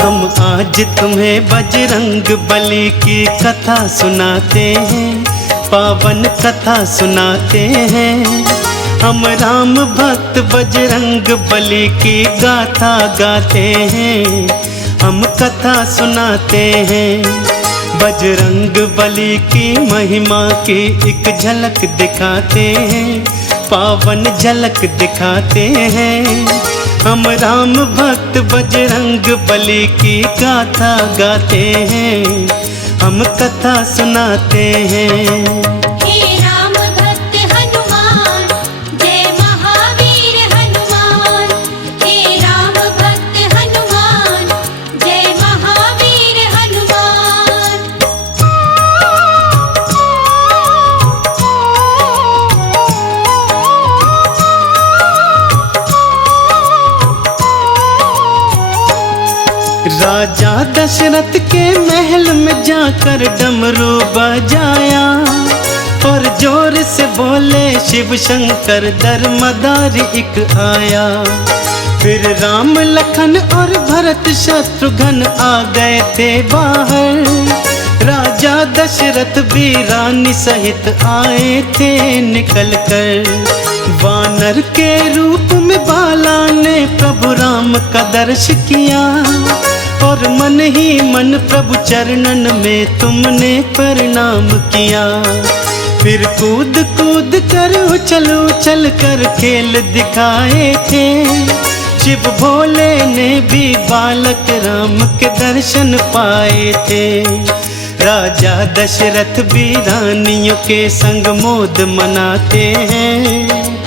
हम आज तुम्हें बजरंग बली की कथा सुनाते हैं, पावन कथा सुनाते हैं। हम राम भक्त बजरंग बली की गाथा गाते हैं, हम कथा सुनाते हैं। बजरंग बली की महिमा की एक झलक दिखाते हैं, पावन झलक दिखाते हैं। हम राम भक्त बजरंग बली की गाथा गाते हैं, हम कथा सुनाते हैं। राजा दशरथ के महल में जाकर डमरू बजाया और जोर से बोले शिव शंकर दरमदारी एक आया। फिर राम लखन और भरत शत्रुघ्न आ गए थे बाहर, राजा दशरथ भी रानी सहित आए थे निकल कर। वानर के रूप में बाला ने प्रभु राम का दर्श किया और मन ही मन प्रभु चरणन में तुमने प्रणाम किया। फिर कूद कूद कर उछल उछल कर खेल दिखाए थे, शिव भोले ने भी बालक राम के दर्शन पाए थे। राजा दशरथ भी रानियों के संग मोद मनाते हैं।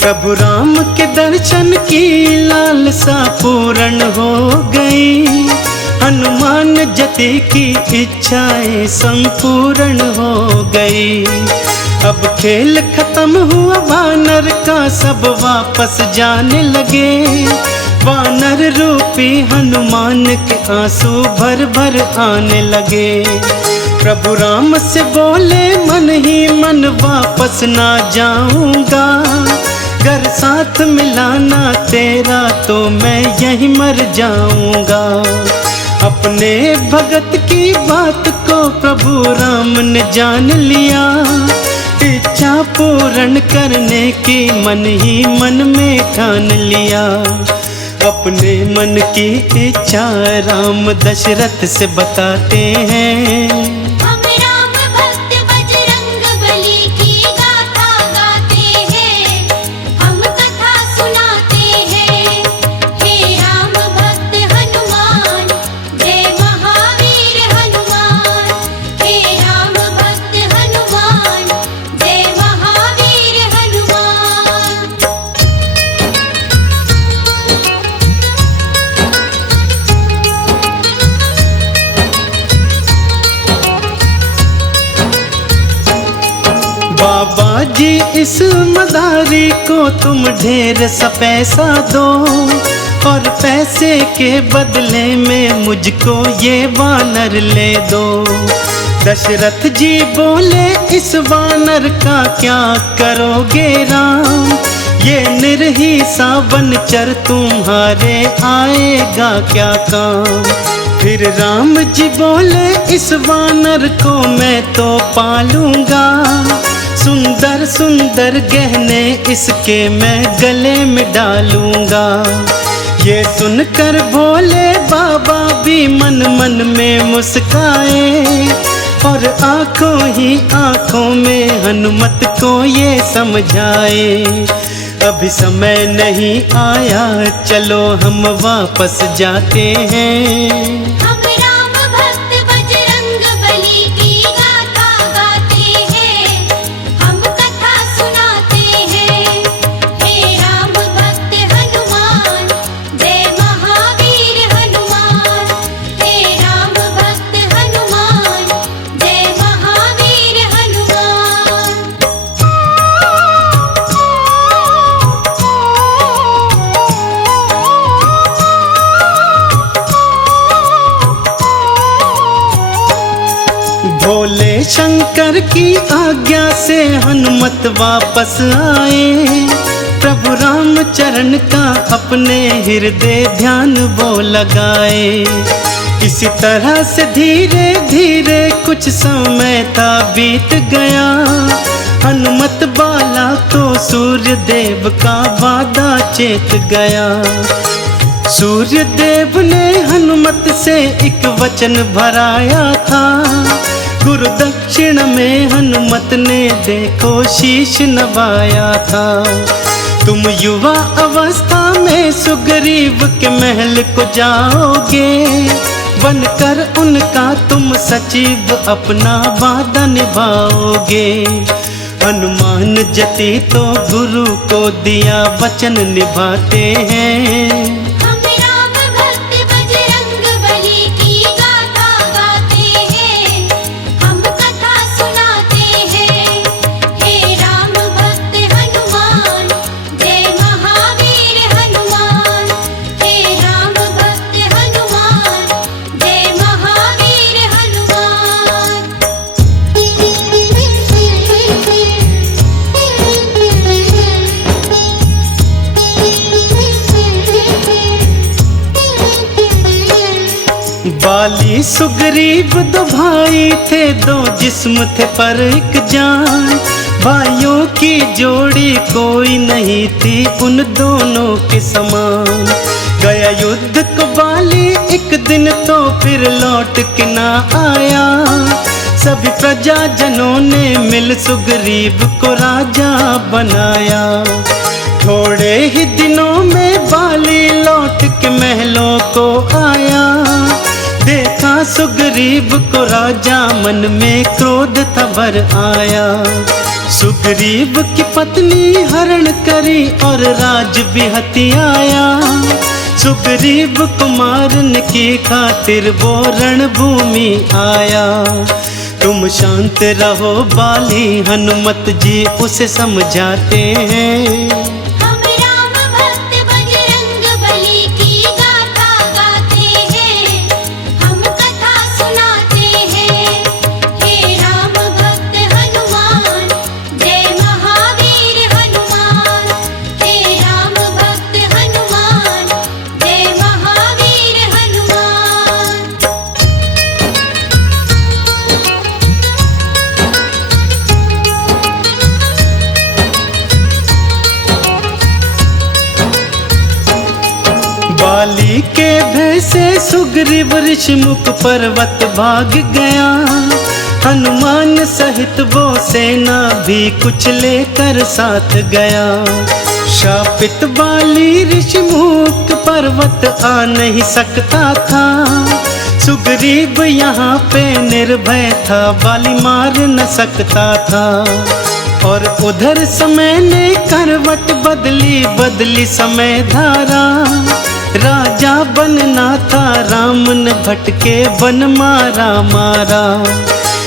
प्रभु राम के दर्शन की लालसा पूर्ण हो गई, हनुमान जति की इच्छाएं संपूर्ण हो गई। अब खेल खत्म हुआ वानर का, सब वापस जाने लगे। वानर रूपी हनुमान के आंसू भर भर आने लगे। प्रभु राम से बोले मन ही मन वापस ना जाऊंगा, घर साथ मिलाना तेरा तो मैं यहीं मर जाऊंगा। अपने भगत की बात को प्रभु राम ने जान लिया, इच्छा पूर्ण करने की मन ही मन में ठान लिया। अपने मन की इच्छा राम दशरथ से बताते हैं। बाबा जी इस मदारी को तुम ढेर सा पैसा दो, और पैसे के बदले में मुझको ये वानर ले दो। दशरथ जी बोले इस वानर का क्या करोगे राम, ये निर्ही सा वनचर तुम्हारे आएगा क्या काम। फिर राम जी बोले इस वानर को मैं तो पालूंगा, सुंदर सुंदर गहने इसके मैं गले में डालूंगा। ये सुनकर भोले बाबा भी मन मन में मुस्काए, और आंखों ही आंखों में हनुमत को ये समझाए। अभी समय नहीं आया, चलो हम वापस जाते हैं। शंकर की आज्ञा से हनुमत वापस आए। प्रभु राम चरण का अपने हृदय ध्यान वो लगाए। इसी तरह से धीरे धीरे कुछ समय था बीत गया। हनुमत बाला को सूर्य देव का वादा चेत गया। सूर्य देव ने हनुमत से एक वचन भराया था। गुरु दक्षिण में हनुमत ने देखो शीश नवाया था। तुम युवा अवस्था में सुग्रीव के महल को जाओगे, बनकर उनका तुम सचिव अपना वादा निभाओगे। हनुमान जति तो गुरु को दिया वचन निभाते हैं। बाली सुग्रीव दो भाई थे, दो जिस्म थे पर एक जान। भाइयों की जोड़ी कोई नहीं थी उन दोनों के समान। गया युद्ध को बाली एक दिन तो फिर लौट के ना आया। सभी प्रजाजनों ने मिल सुग्रीव को राजा बनाया। थोड़े ही दिनों में बाली लौट के महलों को आया। देखा सुग्रीव को राजा मन में क्रोध था भर आया। सुग्रीव की पत्नी हरण करी और राज भी हथियाया। सुग्रीव को मारने की खातिर वो रणभूमि आया। तुम शांत रहो बाली, हनुमत जी उसे समझाते हैं। बाली के भय से सुग्रीव ऋषिमुख पर्वत भाग गया। हनुमान सहित वो सेना भी कुछ लेकर साथ गया। शापित बाली ऋषिमुख पर्वत आ नहीं सकता था। सुग्रीव यहाँ पे निर्भय था, बाली मार न सकता था। और उधर समय ने करवट बदली, बदली समय धारा। राजा बनना था, राम ने भटके वन मारा मारा।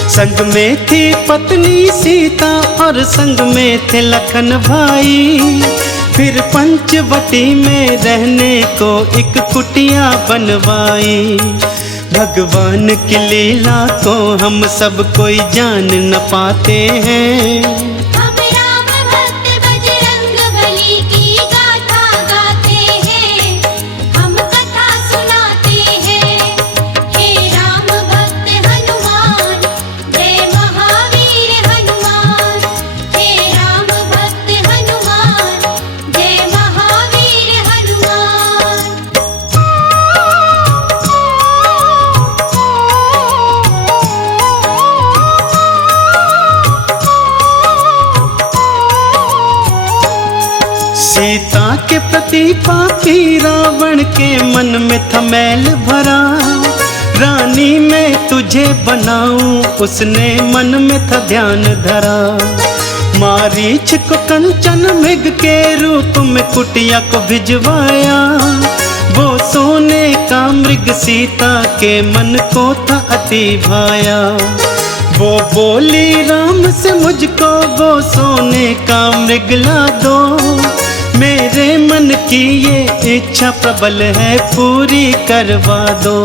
संग में थी पत्नी सीता और संग में थे लखन भाई। फिर पंचवटी में रहने को एक कुटिया बनवाई। भगवान की लीला को हम सब कोई जान न पाते हैं। सीता के प्रति पापी रावण के मन में था मैल भरा। रानी मैं तुझे बनाऊं उसने मन में था ध्यान धरा। मारीच को कंचन मृग के रूप में कुटिया को भिजवाया। वो सोने का मृग सीता के मन को था अति भाया। वो बोली राम से मुझको वो सोने का मृग ला दो। मेरे मन की ये इच्छा प्रबल है पूरी करवा दो।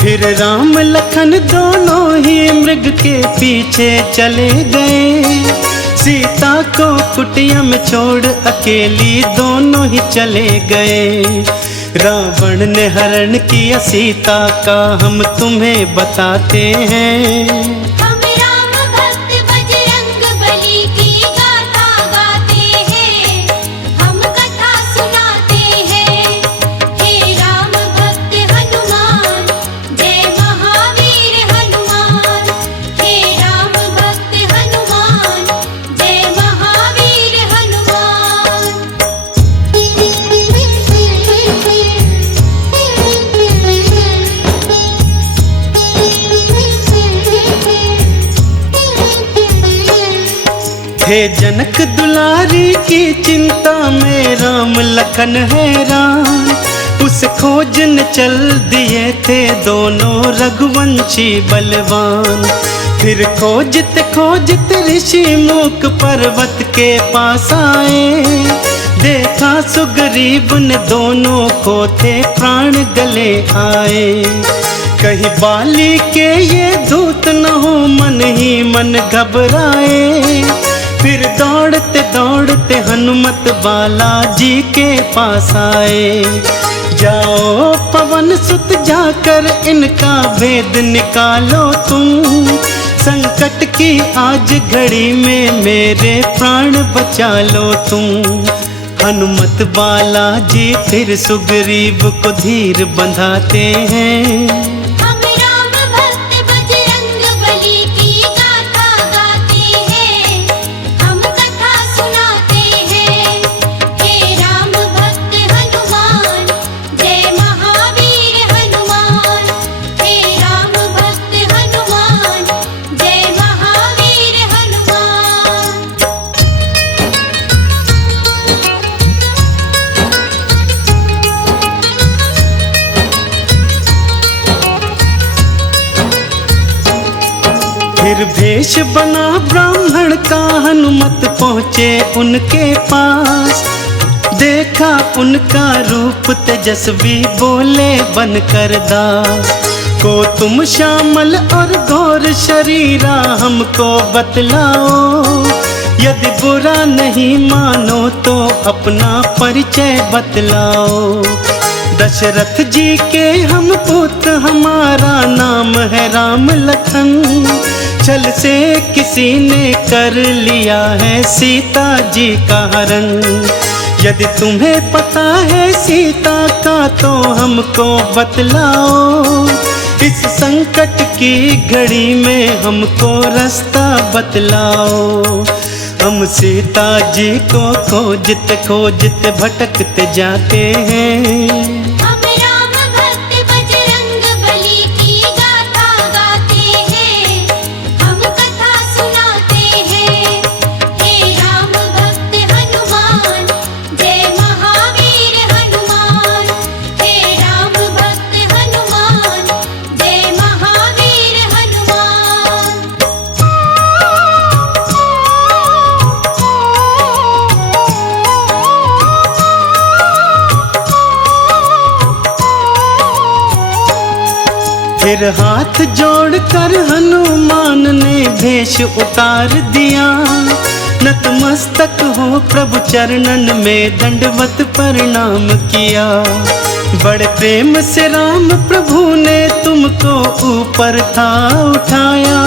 फिर राम लखन दोनों ही मृग के पीछे चले गए। सीता को कुटिया में छोड़ अकेली दोनों ही चले गए। रावण ने हरण किया सीता का हम तुम्हें बताते हैं। हे जनक दुलारी की चिंता में राम लखन हैरान। उस खोज न चल दिए थे दोनों रघुवंशी बलवान। फिर खोजते खोजते ऋषि मुख पर्वत के पास आए। देखा सुग्रीव ने दोनों को थे प्राण गले आए। कहीं बाली के ये दूत न हो मन ही मन घबराए। फिर दौड़ते दौड़ते हनुमत बालाजी के पास आए। जाओ पवन सुत जाकर इनका भेद निकालो तुम। संकट की आज घड़ी में मेरे प्राण बचा लो तुम। हनुमत बालाजी फिर सुग्रीव को धीर बंधाते हैं। फिर भेष बना ब्राह्मण का हनुमत पहुँचे उनके पास। देखा उनका रूप तेजस्वी बोले बनकर दास। को तुम श्यामल और गौर शरीरा हमको बतलाओ। यदि बुरा नहीं मानो तो अपना परिचय बतलाओ। दशरथ जी के हम पुत्र हमारा नाम है राम लखन। छल से किसी ने कर लिया है सीता जी का हरण। यदि तुम्हें पता है सीता का तो हमको बतलाओ। इस संकट की घड़ी में हमको रास्ता बतलाओ। हम सीता जी को खोजते खोजते भटकते जाते हैं। फिर हाथ जोड़कर हनुमान ने भेष उतार दिया। नतमस्तक हो प्रभु चरणन में दंडवत प्रणाम किया। बड़े प्रेम से राम प्रभु ने तुमको ऊपर था उठाया।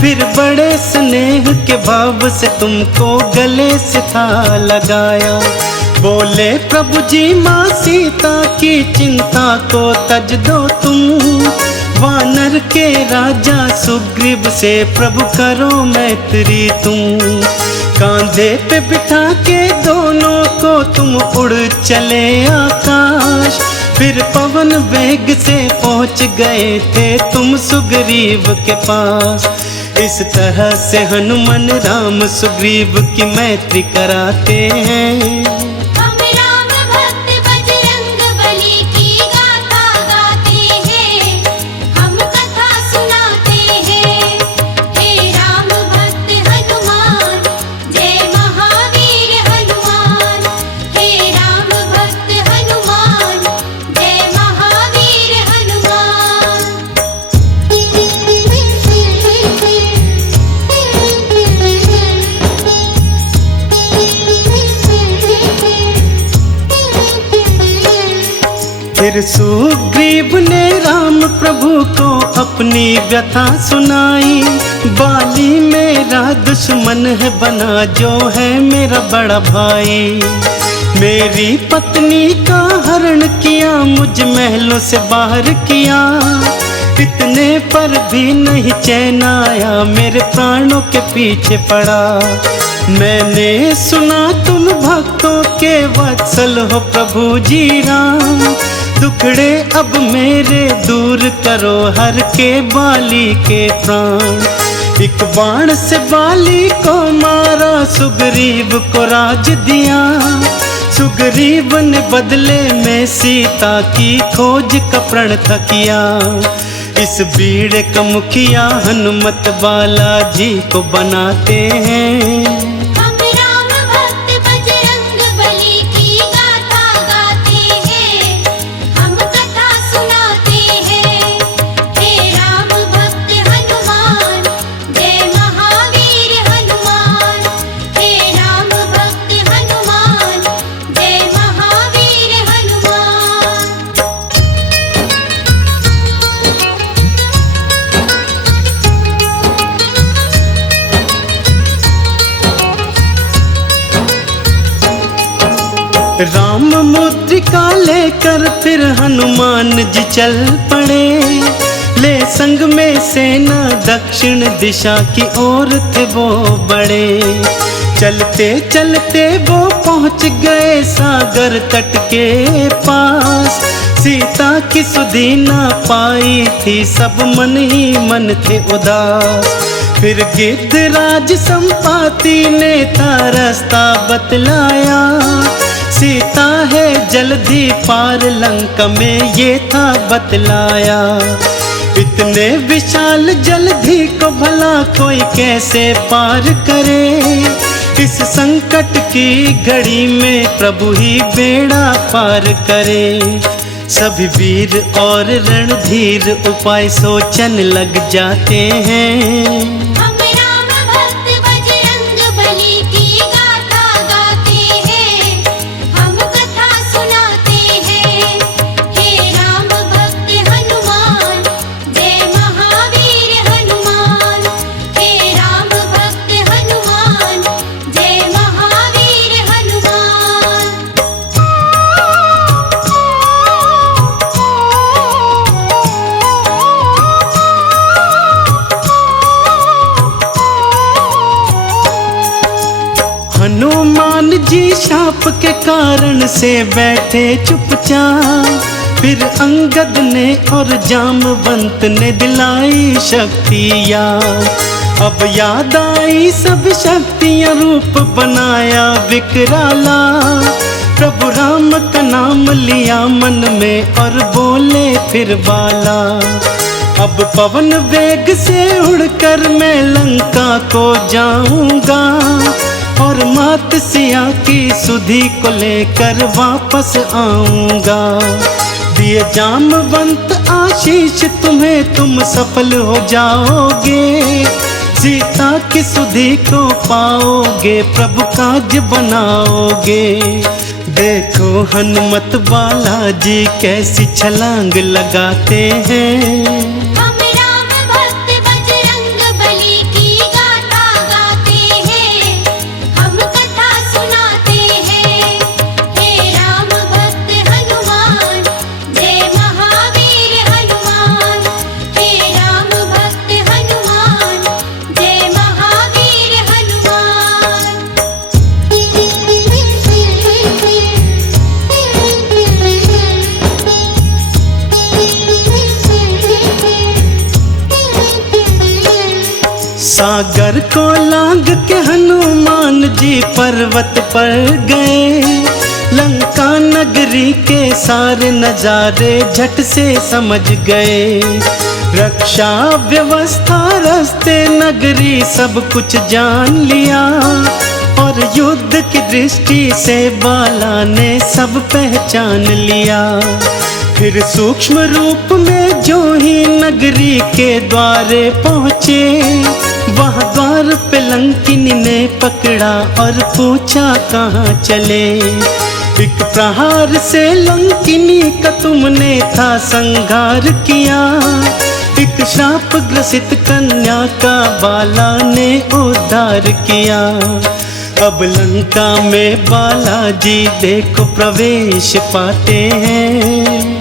फिर बड़े स्नेह के भाव से तुमको गले से था लगाया। बोले प्रभु जी माँ सीता की चिंता को तज दो तुम। वानर के राजा सुग्रीव से प्रभु करो मैत्री तुम। कांधे पे बिठा के दोनों को तुम उड़ चले आकाश। फिर पवन वेग से पहुँच गए थे तुम सुग्रीव के पास। इस तरह से हनुमान राम सुग्रीव की मैत्री कराते हैं। फिर सुग्रीव ने राम प्रभु को अपनी व्यथा सुनाई। बाली मेरा दुश्मन है बना जो है मेरा बड़ा भाई। मेरी पत्नी का हरण किया, मुझ महलों से बाहर किया। इतने पर भी नहीं चैन आया, मेरे प्राणों के पीछे पड़ा। मैंने सुना तुम भक्तों के वत्सल हो प्रभु जी राम। दुखड़े अब मेरे दूर करो, हर के बाली के प्राण। एक बाण से बाली को मारा, सुग्रीव को राज दिया। सुग्रीव ने बदले में सीता की खोज का प्रण था किया। इस बीड़े का मुखिया हनुमत बालाजी को बनाते हैं। हम राम भक्त बजरंग बली की गाथा गाते हैं, हम कथा सुनाते हैं। हे राम भक्त हनुमान, जय महावीर हनुमान। हे राम भक्त हनुमान, जय महावीर हनुमान। राम मुद्रिका लेकर फिर हनुमान जी चल पड़े। ले संग में सेना दक्षिण दिशा की ओर थे वो बड़े। चलते चलते वो पहुंच गए सागर तट के पास। सीता की सुधि ना पाई थी, सब मन ही मन थे उदास। फिर गिद्धराज संपाति ने था रास्ता बतलाया। सीता है जल्दी पार लंका में, ये था बतलाया। इतने विशाल जलधि को भला कोई कैसे पार करे। इस संकट की घड़ी में प्रभु ही बेड़ा पार करे। सभी वीर और रणधीर उपाय सोचन लग जाते हैं। हम राम भक्त बजरंग बली की गाथा गाते हैं, हम कथा सुनाते हैं। हे राम भक्त हनुमान, जय महावीर हनुमान। हे राम भक्त हनुमान, जय महावीर हनुमान। हनुमान जी शाप के कारण से बैठे चुपचाप। फिर अंगद ने और जामवंत ने दिलाई शक्तियाँ। अब याद आई सब शक्तियाँ, रूप बनाया विकराला। प्रभु राम का नाम लिया मन में और बोले फिर बाला। अब पवन वेग से उड़कर मैं लंका को जाऊंगा। और मात सिया की सुधि को लेकर वापस आऊंगा। दिए जामवंत आशीष तुम्हें, तुम सफल हो जाओगे। सीता की सुधि को पाओगे, प्रभु काज बनाओगे। देखो हनुमत बालाजी कैसी छलांग लगाते हैं। हम राम भक्त बजरंग बली की गाथा गाते हैं, हम कथा सुनाते हैं। हे राम भक्त हनुमान, जय महावीर हनुमान। हे राम भक्त हनुमान, जय महावीर हनुमान। सागर को लांग के हनुमान जी पर्वत पर गए। लंका नगरी के सारे नजारे झट से समझ गए। रक्षा व्यवस्था रास्ते नगरी सब कुछ जान लिया। और युद्ध की दृष्टि से बाला ने सब पहचान लिया। फिर सूक्ष्म रूप में जो ही नगरी के द्वारे पहुँचे। वहाँ द्वार पे लंकिनी ने पकड़ा और पूछा कहाँ चले। एक प्रहार से लंकिनी का तुमने था संहार किया, एक श्राप ग्रसित कन्या का बाला ने उद्धार किया। अब लंका में बालाजी देखो प्रवेश पाते हैं।